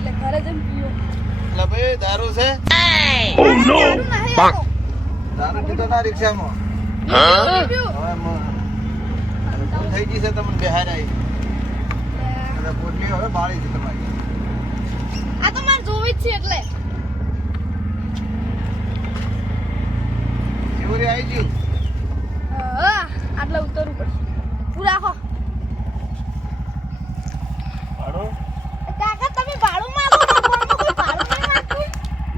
એટલે ઘરે જઈને પીવો એટલે ભાઈ દારૂ છે. દારૂ પીતો ના રિક્ષામાં? થઈ ગઈ છે તમને બેહાર આવી એટલે પોટલી હવે બાળી છે તમારી. આ તો મારે જોવી જ છે એટલે. શિવરી આવી ગયું? હા, આટલે ઉતરવું પડશે. પૂરા હો ભાડો કાકા તમે ભાડું માંગો તો ગામમાં કોઈ ભાડું નહીં માંગતું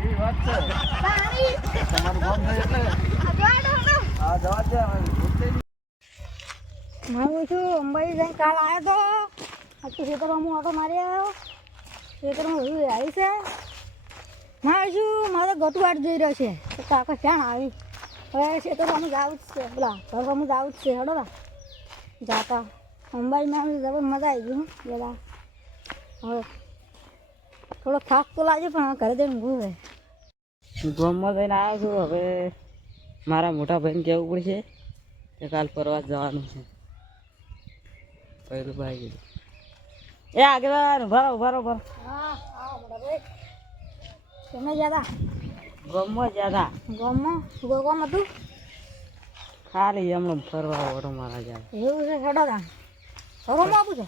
એ વાત છે તારી તમારું ગામ છે એટલે અજવાડો ને આ જવા દે હવે ભૂલ થઈ ગઈ. હું છું અંબાઈ જઈને કાલ આવ્યો તો. આખું ખેતરમાં હું ઓટો મારી આવ્યો. ખેતરમાં હજુ આવી છે. મારે શું, મારે ગટવાટ જઈ રહ્યો છે. કાકા ક્યાં આવી? હવે ખેતરમાં જાવું જ છે. પેલા ઘરમાં જાવું જ છે. હડો જાતા. અંબાઈમાં જબર મજા આવી ગયું પેલા. હવે થોડો થાક તો લાગે પણ ઘરે જઈને ઊંઘું છે ગામમાં જઈને આવ્યો છું. હવે મારા મોટા ભાઈને કહેવું પડશે કે કાલ ફરવા જવાનું છે. પહેલું ભાઈ કીધું. એ આગળ ભરો ભરો ભરો તમે જતા ગામમાં જ્યાદા ગામમાં? ગોગામ હતું? ખાલી હમણાં ફરવા ઓટો મારા જાય. એવું છે તા. ઘરમાં આપું છે?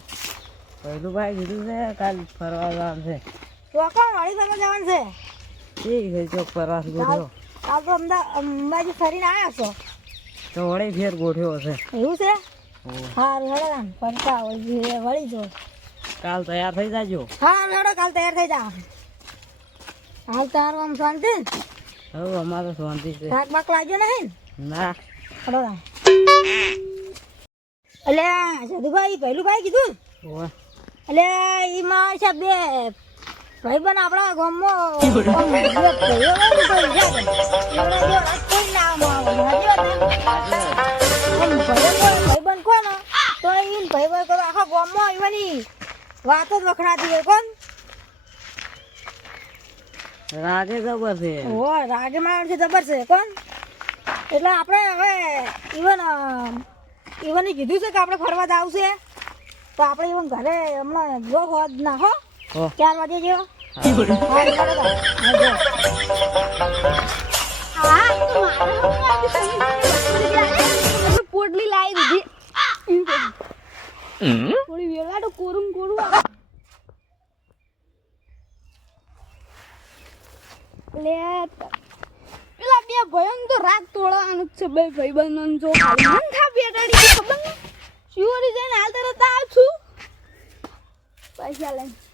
પહેલું ભાઈ કીધું છે કાલ ફરવા જવાનું છે. ચોકણ વાળી સામે જવાનું છે? છે ચોક પ્રવાસ ગોઠવ્યો તો અમદાવાદ અંબાજી ફરીને આવ્યા છો? તો વળી ફેર ગોઠવ્યો છે એવું છે? સારું હેડો ફરતા હોય વળી જો. કાલ તૈયાર થઈ જાજો. હા હેડો કાલ તૈયાર થઈ જા હાલ તારું આમ શાંતિ. હવે અમારે શાંતિ છે. થાક બાક લાગ્યો નહીં? ના. હેડો તાન. એટલે સદુભાઈ પહેલું ભાઈ કીધું? અલ્યા એમાં છે બે ભાઈ બન આપણા ગામમાં ભાઈબંધ કોણ તો ઈન ભાઈબંધ કરો આખા ગામમાં વાતો જ વખણાતી હોય રાગે છે ઓ રાગે માણસ છે કોણ એટલે આપણે હવે ઈવન ઈવને કીધું છે કે આપણે ફરવા જ છે તો આપણે ઈવન ઘરે હમણાં જો હોત ના હો હો. ચાર વાગે જેવો જો. પોટલી પેલા બે ભયન તો રાત તોડવાનું જ છે બે ભાઈબંધોને જો ખાલી મન થા બેટાડી ખબર ને શિવરી જઈને હાલ રહેતા છું પૈસા લઈને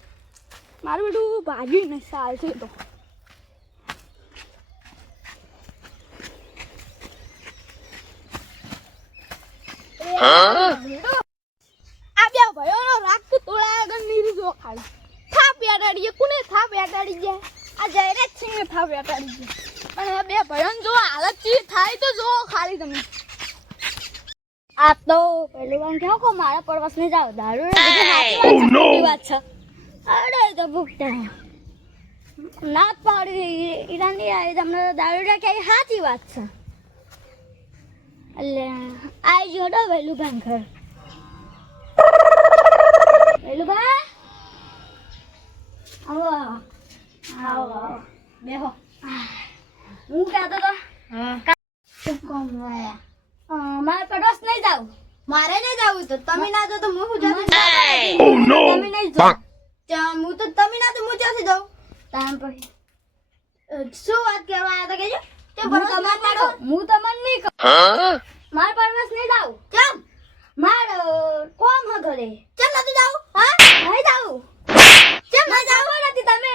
મારું બધું ભાગ્યું ને સાલ છે તો. આ બે ભાઈઓનો રાગ તો તોડા આગળ નીરી જો ખાલી. થાપ બેટાડીએ કોને થાપ બેટાડી ગયા? આ જયરે સિંહ થાપ બેટાડી ગયા. પણ આ બે ભાઈઓને જો હાલત ચી થાય તો જો ખાલી તમે. આ તો પેલી વાર કહો મારા પ્રવાસ જાવ દારૂ ને બધું વાત છે. અરે તો ભૂખતા. ના જ પાડી ઈરાની આવી. તમને દારૂ કે સાચી વાત છે. એટલે આઈ જોડો વેલું ભાઈ ઘર. વેલું ભાઈ આવો આવો. આવો આવો. બેહો. હું કહેતો તો? શું કામ મારે પ્રવાસ નહીં જાવ મારે નહીં જાવું તો તમે ના જો તો હું હું તમે નહીં જાવ જાઉં હું તો તમે ના તો હું ચાસી દઉં તાન પછી. શું વાત કહેવા આવ્યા હતા કેજો તે હું તમાર પાડો. હું તમને નહીં કહું. માર પાડવાસ નહીં જાવ કેમ માર કોમ હ ઘરે. કેમ નથી જાવ હા? નહીં જાવ કેમ ના જાવ નથી તમે.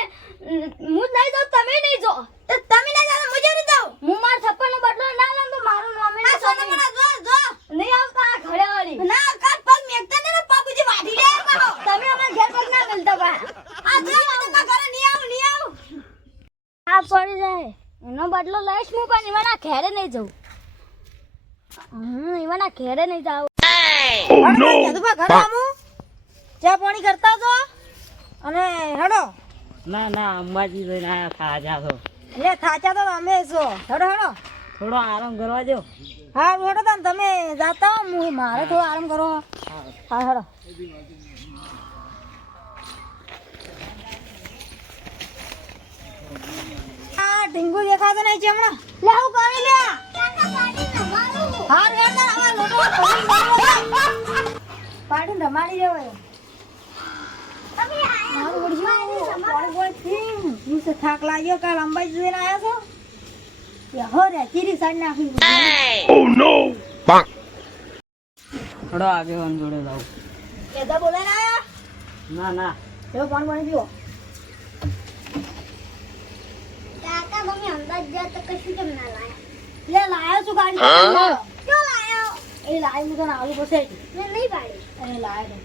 હું નહીં જાઉં તમે નહીં જો તો તમે ના જાવ હું નહીં જાઉં? હું મારા છપ્પન નો બદલો ના લઉં તો મારું નામ આ સોના મને જો જો. નહીં આવતા આ ઘરે વાળી ના કાટ પગ મેકતા ને પગુજી વાઢી લે મારો તમે અમારા ઘેર પગ ના મિલતા બા આ જો મને કા ઘરે નહીં આવું નહીં આવું આ પડી જાય એનો બદલો લઈશ હું પણ ઈવાના ઘેરે નહીં જવું. હું ઈવાના ઘેરે નહીં જાવ. ચા પાણી કરતા છો અને હેડો ના ના અંબાજી જઈને આયા થાજા તો એટલે થાચા તો અમે છો. હેડો હેડો થોડો આરામ કરવા દો. હા હેડો તાન તમે જાતા હો હું મારે થોડો આરામ કરો. હા હેડો આ ઢીંગુ દેખાતો નહીં છે હમણાં. લે હું કરી લે. હાર હેડ તાર હવે લોટો પાડીને રમાડી દેવો એ. મારું વળગ્યું. પોણી પોણી થઈને. દિવસે થાક લાગ્યો કાલ અંબાજી જઈને આવ્યા છો. એ હરે ચીરી સાઈડ નાખી. હડો આગેવાન જોડે જાઉં. કેદા બોલાય આયા? ના ના. એવો કોણ પાણી પીવો કાકા મમ્મી અંદાજ જાય તો કશું કેમ ના લાયા? લે લાયો છું ગાડી. ક્યાં લાયા? એ લાયો હું તને આલુ પછી મેં નહીં પાડી. એ લાયો તો.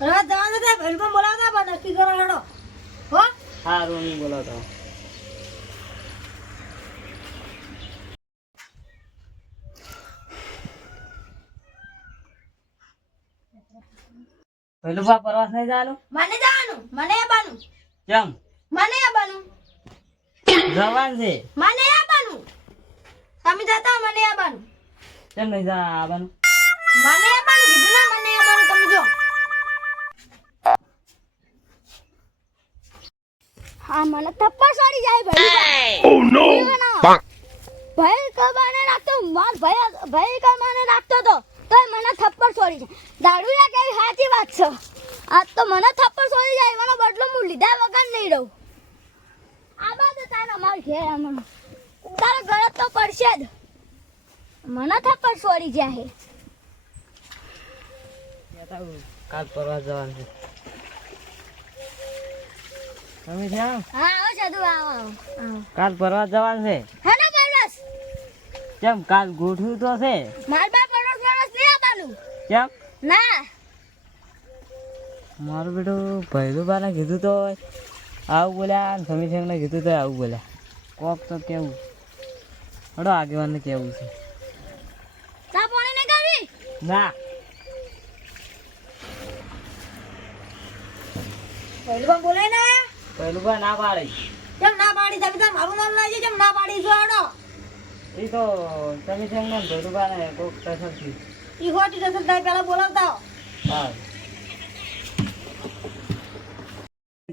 રવા જવાનું છે ભેલ પણ બોલાવતા પણ નક્કી કરો હેડો. હો? સારું હું બોલાવતો પેલું બા પ્રવાસ નહીં જવાનું? મને જવાનું. મને આવવાનું કેમ? મને આવવાનું જવાન છે. મને આવવાનું તમે જતા મને આવવાનું કેમ નહીં જા આવવાનું મને આવવાનું કીધું ને મને આવવાનું તમે જો. હા મને થપ્પડ સડી જાય ભાઈ. ઓ નો? ભાઈ કબાને રાખતો માર ભાઈ ભાઈ કબાને રાખતો તો તોય મને થપ્પડ છોડી જાય. દારૂ ના કેવી સાચી વાત છે? આજ તો મને થપ્પડ છોડી જાય મને બદલો હું લીધા વગર નહીં રહું. આ તો તારા માર ઘેર આમાં તારા ગળત તો પડશે જ. મને થપ્પડ છોડી જાય કાલ પરવા જવાનું છે. તમે જાઓ હા આવો સાધુ આવો આવો કાલ પરવા જવાનું છે? હા ના પરવાસ કેમ કાલ ગોઠવું તો છે? માર બા પરવાસ પરવાસ નહીં આવવાનું. કેમ? ના. મારું બેટું ભૈલું બાને કીધું તો આવું બોલ્યા અને સમી સિંહને કીધું તો આવું બોલ્યા કોક તો કેવું. હડો આગેવાનને કેવું છે. ચા પાણી નહીં કરવી ના. પહેલું પણ બોલાય ને. પહેલું બા ના પાડી. કેમ ના પાડી? તમે મારું નામ લાગે કેમ ના પાડી છો? હેડો. એ તો સિંહને ભૈલું બાને કોક તસરથી ઈ ખોટી રસલ તમે પહેલા બોલાવતા હો હા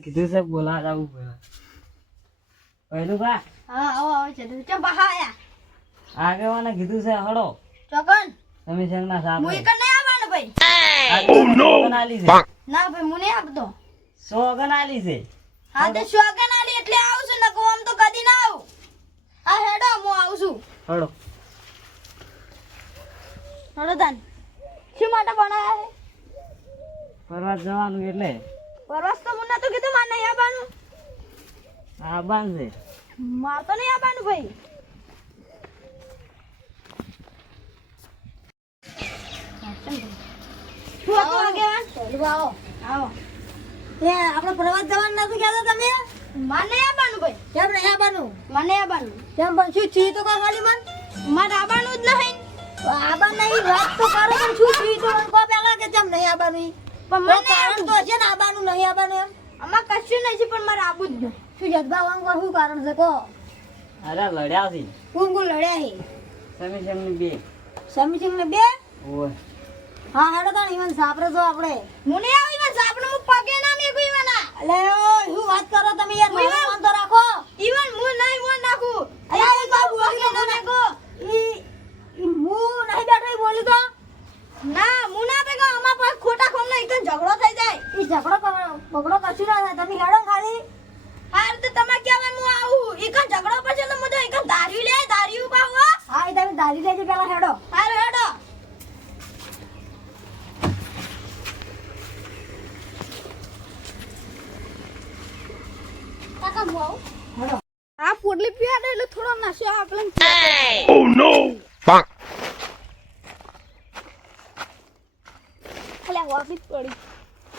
કીધું છે બોલા જવું પેલા. પહેલું બા. હા આવો આવો છે. કેમ બહા આયા? આગેવાને કીધું છે હડો ચોકન? સમી સિંહના સાપ હું એક નહીં આવવાનું ભાઈ. સોગન આલી છે. ના ભાઈ નહીં આપતો સોગન આલી છે. હા તે શોખન આલી એટલે આવું છું નકો આમ તો કદી ના આવું. હા હેડો હું આવું છું. હડો હેડો તાન. શું માટે બનાવ્યા ફરવા જવાનું એટલે. પરવાસ તો મુન્ના તો કીધું મારે નહીં આવવાનું. આ છે. માર તો નહીં આવવાનું ભાઈ. શું હતું આગેવાન? આવો આવો. એ આપણે પ્રવાસ જવાનું નથી કહેતા તમે? મને નહીં આવવાનું ભાઈ. કેમ નહીં આવવાનું? મને આવવાનું. કેમ પણ શું છી તો કા ખાલી મન? મારે આવવાનું જ નહીં. આવવાનું નહીં વાત તો કરો પણ શું છી તો? પહેલા કે કેમ નહીં આવવાનું? પણ મને કારણ તો છે ને આબાનું નહીં આબાનું એમ. આમાં કશું નહીં છે પણ મારે આબુ જ નહીં. શું જગદા વાંગવા શું કારણ છે કહો? અરે લડ્યા છે. હું હું લડ્યા છે. સમી ને બે. સમીસિંગ ને બે? ઓય. હા હેડો તો ઈવન સાપરો છો આપણે. હું નહીં આવું ઈવન સાપનો હું પગે ના મેકું ઈવન. અલે શું વાત કરો તમે યાર? મને ફોન તો રાખો ઈવન હું નહીં ફોન નાખું અરે ઈ તો બોલી તો નાખો ઈ ઈ હું નહીં બેઠો ઈ બોલી તો ના હું ના બેગો અમાર પાસે ખોટા ખોમ ના એકદમ ઝઘડો થઈ જાય ઈ ઝઘડો કરો બગડો કશું ના થાય તમે હેડો ખાલી હાર તો તમે કેવા હું આવું ઈકન ઝઘડો પછી તો હું તો ઈકન ધાર્યું લે ધાર્યું પાવ હા ઈ તમે ધારી લેજો પેલા હેડો હાર હેડો કાકા હું આવું હેડો આ પોટલી પીવાડે એટલે થોડો નશો આપણે અલે વાપી પડી.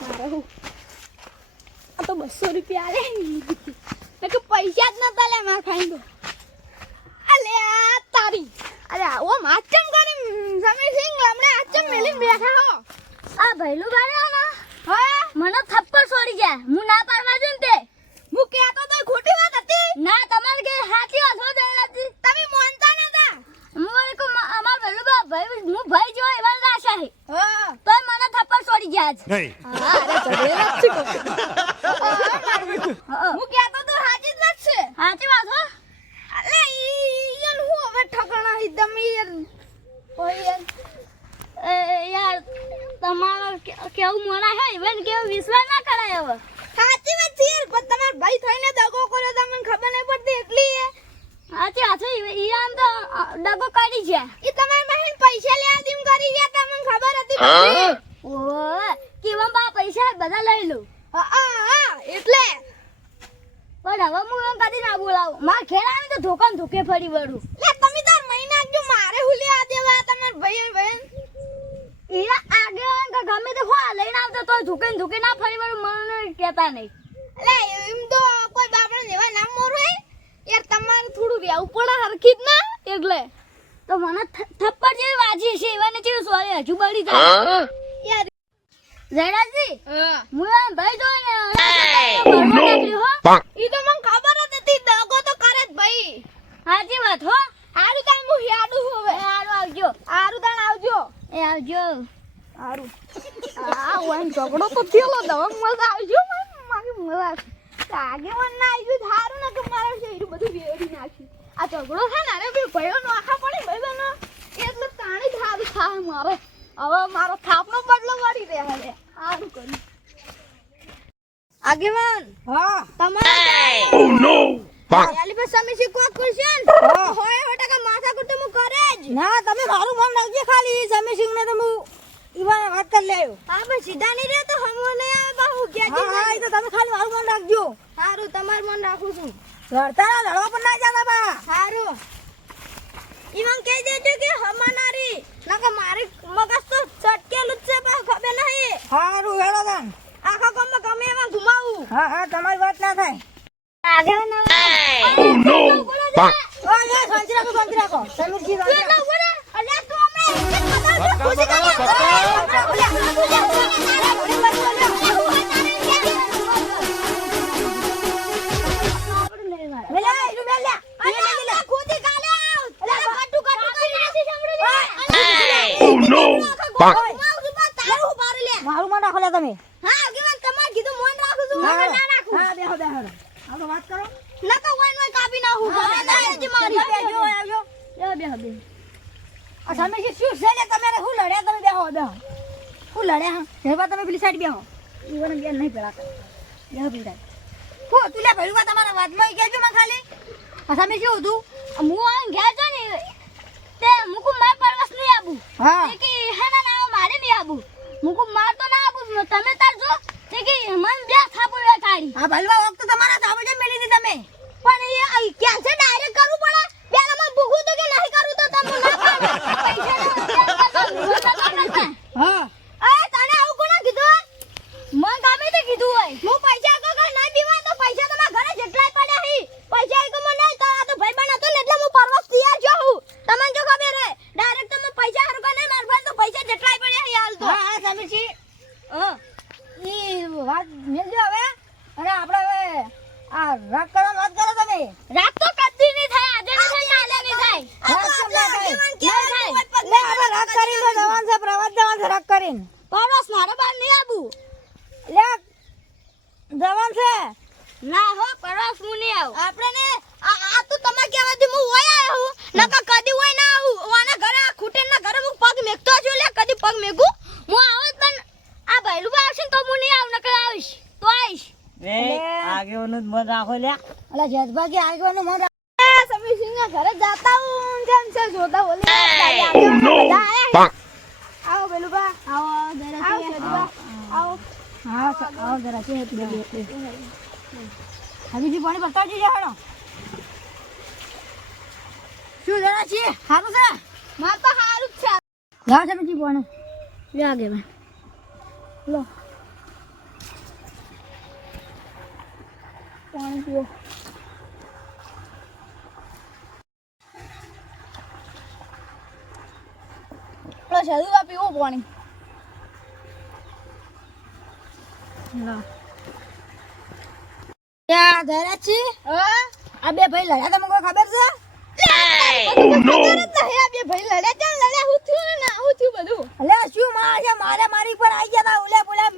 મારે હું? આ તો બસો રૂપિયા લે. મેં કે પૈસા જ નતા લે મારા ખાઈ તો. અલે તારી. અરે આવો માચમ કરી સમીર સિંહ લમણે આચમ મેલી બેઠા હો? આ ભૈલું બારે ના હા? મને થપ્પડ છોડી ગયા. હું ના પાડવા જો ને તે. હું કહેતો તો ખોટી વાત હતી. ના તમારે કે સાચી વાત હો હતી તમે માનતા નતા. હું કો અમાર ભૈલું ભાઈ હું ભાઈ જો એવા આશા હે હા. પડી ગયા નહીં. હા ચડેલા છે હું કહેતો તો હાજી જ છે. હાજી વાત હો. અલે ઈયન હું હવે ઠકણા એકદમ ઈયન ઓયન યાર તમારો કેવું મોણા હે? ઇવન કેવું વિશ્વાસ ના કરાય હવે? ધોકે ને ધોકે ના ફરી વળું મને કહેતા નહીં. એટલે એમ તો કોઈ બાપણ એવા નામ મોર હોય. યાર તમારે થોડું રહેવું પડે હરખી જ ના. એટલે તો મને થપ્પડ જેવી વાજી છે એવાને જેવું સોરી હજુ બળી જાય. યાર જયરાજજી હું. એમ ભાઈ જો ને ઈ તો મને ખબર જ હતી દગો તો કરે જ ભાઈ. સાચી વાત હો. હારું તાણ હું યાડું હવે. એ આવજો. હારું તાણ આવજો. એ આવજો. હારું હા ઝઘડો તો થયેલો તો હવે મજા આવજો મને મારી મજા આવશે. ના આવ્યું સારું ને કે મારે બધું વેડી નાખ્યું આ ઝઘડો છે ને અરે ભાઈ ભાઈઓ નો આખા પડે ભાઈ બનો એટલે તાણી સારું થાય મારે. હવે મારો થાપનો બદલો વાળી દે હવે. સારું કર્યું આગેવાન હા. તમારે યાલી પર સમીસી કોક ક્વેશ્ચન હા. હોય ટકા માથા કુટે કરે જ. ના તમે મારું મન રાખજો ખાલી. સમી સિંહ ને તો હું ઈવાને વાત કરી લેયો હા પણ સીધા નહીં રહે તો હમો નહીં આવે બાહુ હા હા એ તો તમે ખાલી મારું મન રાખજો. સારું તમારું મન રાખું છું. લડતા ના લડવા પણ ના જાતા બા. સારું ઈવાન કહી દેજો કે હમાનારી નકર મારી મગજ તો ચટકેલું જ છે બા ખબર નહીં. હારું હેડો તન આખા ગામમાં ગમે એમાં ઘુમાવું હા હા તમારી વાત ના થાય. આગળ ઓ લે શાંતિ રાખો સંજરા કો સમીરજી શાંતિ રાખો. મારું મન રાખો લે તમે હા આગેવાન તમારે કીધું મન રાખું છું મન ના રાખું હા બેહો બેહો હેડો. હાલો વાત કરો નકર વન વન કાપી નાખું ના મારી બેહો, આવજો. બે બે શું શું છે લે તમે શું લડ્યા તમે બેહો બેહો. શું લડ્યા હા? હેરબા તમે પેલી સાઈડ બેહો. ઈવન બેન નહીં પેલા બેહો પેલી સાઈડ. હો તું લે ભર્યું તમારા વાતમાં કહેજો માં ખાલી. સમીર શું હતું? હું આ ઘેર છે ને તે મુકુ માર પરવાસ નહીં આબુ. હા. કે હેના ના મારે નહીં આબુ. મુકુ માર તો ના આબુ તમે તાર જો તે કે મન બે થાપો કાઢી આ ભલવા વખત તમારા થાપો જ મેલી દી તમે? પણ એ ક્યાં છે? ડાયરેક્ટ કરવું પડે? પેલા માં ભૂખું તો કે નહીં કરું તો હા એ તને આવું કોણે કીધું મન ગામે તે કીધું હોય હું પૈસા આગળ ના દીવા તો પૈસા તમારા ઘરે જેટલાય પડ્યા હી પૈસા એક મને નહીં તો આ તો ભાઈ હતો ને એટલે હું પરવસ તૈયાર જો હું તમને જો ખબર હે ડાયરેક્ટ તમે પૈસા હરકો નહીં માર ભાઈ તો પૈસા જેટલાય પડ્યા હી હાલ તો હા હા સમીરજી હા ઈ વાત મેલજો હવે અને આપણે હવે આ રાગ કરવાની વાત કરો તમે રાત તો કદી નહીં થાય આજે નહીં થાય કાલે નહીં થાય રાગ કેમ ના થાય? નહીં થાય લે આપણે રાગ કરીને તો જવાનું છે પ્રવાસ જવાનું છે રાગ કરીને પરવસ મારે બાર નહીં આબુ લે જવાનું છે ના હો પરવાસ હું નહીં આવું આપણે ને આ આ તો તમારે કહેવાથી હું હોય આવ્યો હું નકર કદી હોય ના આવું ઓના ઘરે આ ખૂટેનના ઘરે હું પગ મેકતો છું લે કદી પગ મેકું હું આવું જ પણ આ ભૈલું આવશે ને તો હું નહીં આવું નકર આવીશ તો આવીશ એ આગેવાનું જ મન રાખો લ્યા અલા જજબા કે આગવાનું મન સમી સિંહ ઘરે જાતા હું જેમ છે? જોતા બોલે. આવો ભૈલું બા આવો જરા આવો આવો હા સ- આવો જરા છે બે પાણી બતાવજો હેડો. શું જરા છે સારું છે? માર તો હારું જ છે. લાવ છે પાણી. લે આગે લો પાણી પીવો પેલો શેદું પીવું પાણી આ બે ભાઈ લડ્યા તમને કોઈ ખબર છે ખબર જ નહીં આ બે ભાઈ લડ્યા ચાલ લડ્યા હું થયું ને હું થયું બધું અલ્યા શું માં મારે મારી પર આવી ગયા તા ઓલે બોલે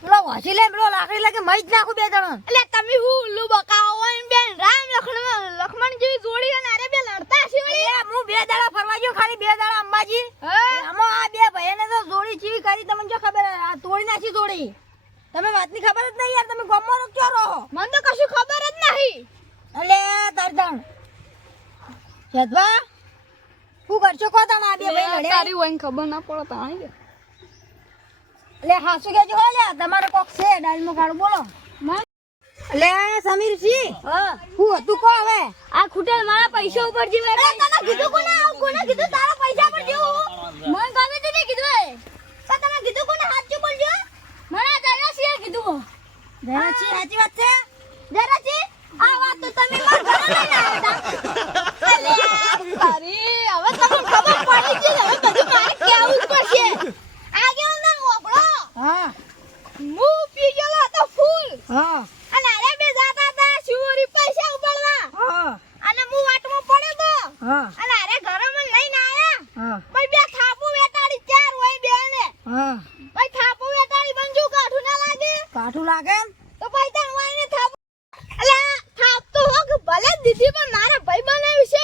પેલો વાસી લે પેલો લાકડી લાગે મઈ જ નાખું બે જણ એટલે તમે હું ઉલ્લુ બકાવો હોય ને બેન રામ લખણ લખમણ જેવી જોડી અને અરે બે લડતા હશે વળી. હું બે દાડા ફરવા ગયો ખાલી બે દાડા અંબાજી. આમાં આ બે ભાઈને તો જોડી ચીવી કરી તમને જો તોડી નાખી જોડી. તમે વાતની ખબર જ નહીં યાર તમે ગમો ક્યો રહો? મને તો કશું ખબર જ નહીં. અલે તરતણ શેતવા શું કરશો કો તમે આ બે ભાઈ લડ્યા? તારી હોય ખબર ના પડે તાણી લે હાસુ કેજો હો લે તમારે કોક છે ડાલમો ગાળ બોલો. લે સમીર જી હું. હતું કો હવે? આ ખૂટેલ મારા પૈસા ઉપર જીવે તને કીધું કોને? આવ કોને કીધું? તારા પૈસા પર જીવું મને ગમે તે નહીં કીધું એ. પણ તમે કીધું કોને સાચું બોલજો મને તારા સિવાય કીધું જયરાજી સાચી વાત છે? જરાજી આ વાત તો તમે માર ઘરે લઈને આવ્યા અરે હવે તમને ખબર પડી ગઈ હવે બધું મારે કેવું જ પડશે આગે અંદર ઓપડો હા હું પી ગયેલો હતો ફૂલ હા અને અરે બે જાતા હતા શિવરી પૈસા ઉપાડવા હા અને હું વાટમાં પડ્યો તો હા અને અરે ઘરે મને લઈને આયા હા પછી બે થાપુ વેટાડી ચાર હોય બે ને હા પછી થાપુ વેટાડી બંજુ કાઠું ના લાગે કાઠું લાગે ને? તો પછી તાર હોય ને થાપુ અલે થાપ તો હો કે ભલે જ દીધી પણ મારા ભાઈ વિશે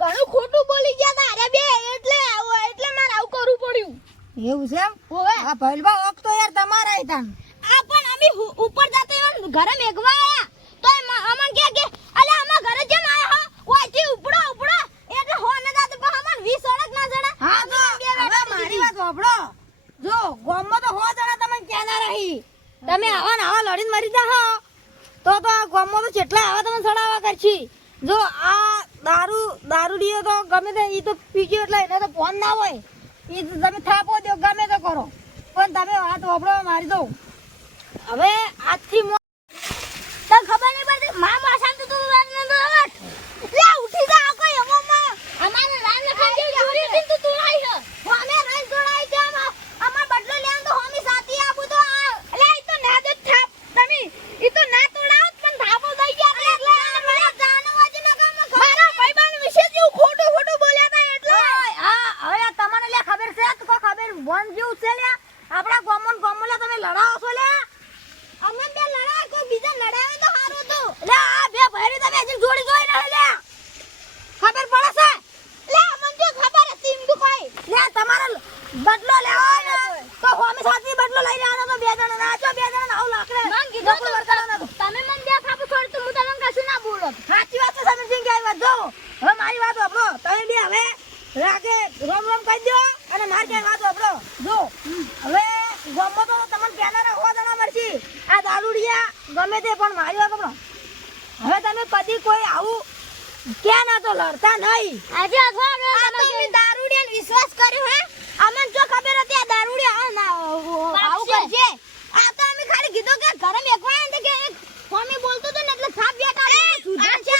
ઘણું ખોટું બોલી ગયા તા. અરે બે એટલે આવું- એટલે મારે આવું કરવું પડ્યું. એવું છે એમ? આ ભૈલબા ઓક તો યાર તમારા હતા આ પણ અમે ઉપર જતા ઘરે મેઘવા આયા તો એ મ- અમન કે કે અલે અમાર ઘરે જેમ આયા હો ઓયથી ઉપડો ઉપડો એટલે હો ને જાતે પણ અમન 20 અડક ના જણા હા તો અમે બે હવે બેઠા મારી દીધી. વાત સાંભળો જો ગામમાં તો હો જણા તમને ક્યાં ના રહી તમે આવા ને આવા લડીને મરી જાઓ તો તો આ ગામમાં તો જેટલા આવા તમે સડાવા કરછી જો આ દારૂ દારૂડીઓ તો ગમે તે ઈ તો પી ગયો એટલે એને તો ફોન ના હોય ઈ તો તમે થાપો દો ગમે તે કરો પણ તમે વાત વાપરો મારી દો હવે આજથી મો- તને ખબર નહીં પડતી મા માસાન તો તું રાત ને દોટ લે ઉઠી જા આ કોઈ અમાર અમારે રાત ને ખાઈ ચોરી થી તું તોડાઈ છે હું અમે રાત તોડાઈ છે અમાર અમાર બદલો લેન તો હોમી સાથી આપું તો આ લે ઈ તો ના દે થાપ તમે ઈ તો ના તોડાવ પણ થાપો દઈ ગયા એટલે મને જાનવાજ ના કામ મારા ભાઈબાન વિશે જેવું ખોટું ખોટું બોલ્યા તા એટલે ઓય, હા હવે આ તમને લે ખબર છે તો કોઈ ખબર વન જેવું છે લે આપણા ગામમાં ને ગામમાં લે તમે લડાવો છો લે અમે બે લડાય કોઈ બીજા લડાવે તો સારું હતું લે આ બે ભાઈની તમે હજી જોડી જોઈ ના લે ખબર પડે છે લે મને જો ખબર હતી એમ તો કોઈ લે તમારે બદલો લેવો હોય ને તો હોમી સાથી બદલો લઈને આવો તો બે જણા ના છો બે જણા આવું લાકડે મન કીધું નકરું તો વર્તાડો નતું. તમે મને બે થાપું છોડ તો હું તમને કશું ના બોલો સાચી વાત છે સમીરસિંહ કે વાત જો હવે મારી વાત વાપરો તમે બે હવે રાગે રોમ રોમ કહી દો અને મારી ક્યાંય વાત વાપરો જો હવે ગામમાં તો તમને કેનારા હોવા જણા મળશે આ દારૂડિયા ગમે તે પણ મારી વાત વાપરો હવે તમે કદી કોઈ આવું ક્યાં ના તો લડતા નહીં આજે અથવા આ તો અમે દારૂડિયાને વિશ્વાસ કર્યો હે અમને જો ખબર હતી આ દારૂડિયા આ ના કરશે આ તો અમે ખાલી કીધું કે ઘરે મેકવા ને કે એક સ્વામી બોલતો તો ને એટલે થાપ બેઠા સુધરશે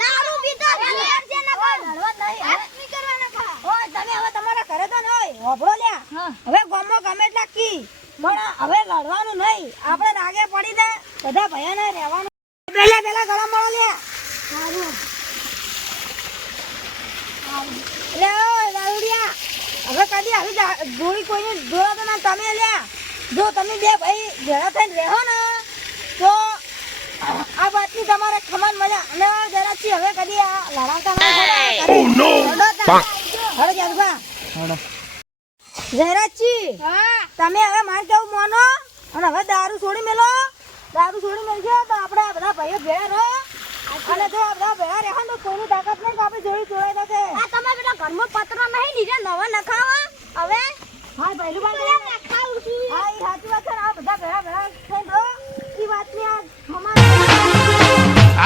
દારૂ પીતો સુધરશે ન કોઈ લડવા નહીં હવે નહીં કરવાના કા? ઓય તમે હવે તમારા ઘરે તો નહીં હોભળો લ્યા. હા. હવે ગામમાં ગમે એટલા કી. પણ હવે લડવાનું નહીં. આપણે રાગે પડીને બધા ભયાને રહેવાનું. પેલા પેલા ગળા મળો લ્યા. લે ઓય દારૂડિયા હવે કદી આવી જોડી કોઈને જોયા તો ના તમે લ્યા. જો તમે બે ભાઈ ભેળા થઈને રહો ને તો આ વાતની તમારે ખમાન મજા અને જરાથી હવે કદી આ લડાતા ના કરે હળો જાનભા હળો. જયરાજજી હા. તમે હવે માર કેવું મોનો? અને હવે દારૂ છોડી મેલો? દારૂ છોડી મેલજો તો આપણે આ બધા ભાઈઓ ભેળા રહો. અને જો આ બધા ભેળા રહે તો કોઈની તાકાત નહીં કે આપણે જોડી જોડાઈ નાખે આ તમે પેલા ઘરમાં પત્ર નહીં લીધા નવા નખાવા. હવે? હા ભાઈલું નખાવું છું. હા એ સાચી વાત છે આ બધા ભેળા ભેળા થઈ રહો એ વાતની આ અમારે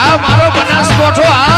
આ મારો બનાસકોઠો આ